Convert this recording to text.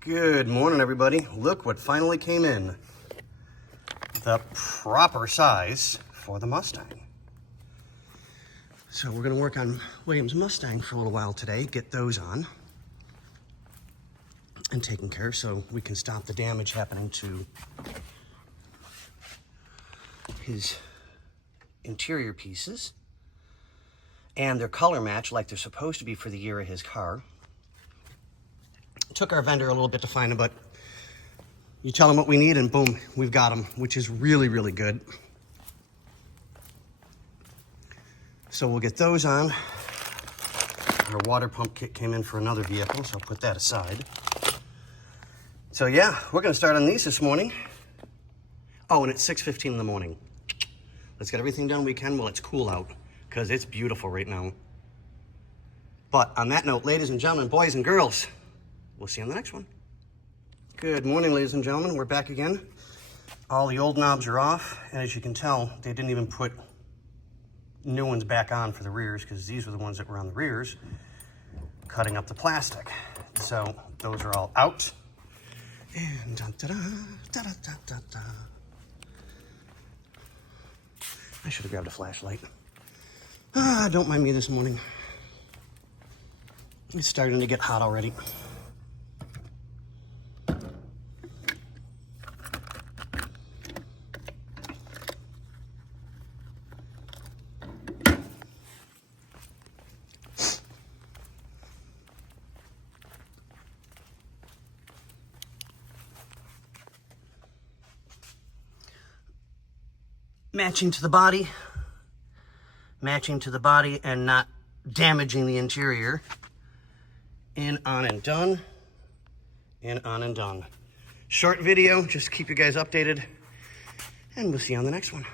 Good morning, everybody. Look what finally came in. The proper size for the Mustang. So we're going to work on William's Mustang for a little while today, get those on and taken care of so we can stop the damage happening to his interior pieces. And they're color matched like they're supposed to be for the year of his car. It took our vendor a little bit to find them, but you tell them what we need and boom, we've got them, which is really, really good. So we'll get those on. Our water pump kit came in for another vehicle, so I'll put that aside. So yeah, we're gonna start on these this morning. Oh, and it's 6:15 in the morning. Let's get everything done we can while it's cool out, because it's beautiful right now. But on that note, ladies and gentlemen, boys and girls, we'll see you on the next one. Good morning, ladies and gentlemen. We're back again. All the old knobs are off, and as you can tell, they didn't even put new ones back on for the rears, because these were the ones that were on the rears, cutting up the plastic. So those are all out. And da-da-da-da-da-da-da. I should have grabbed a flashlight. Don't mind me this morning. It's starting to get hot already. Matching to the body and not damaging the interior. In, on, and done. In, on, and done. Short video, just keep you guys updated, and we'll see you on the next one.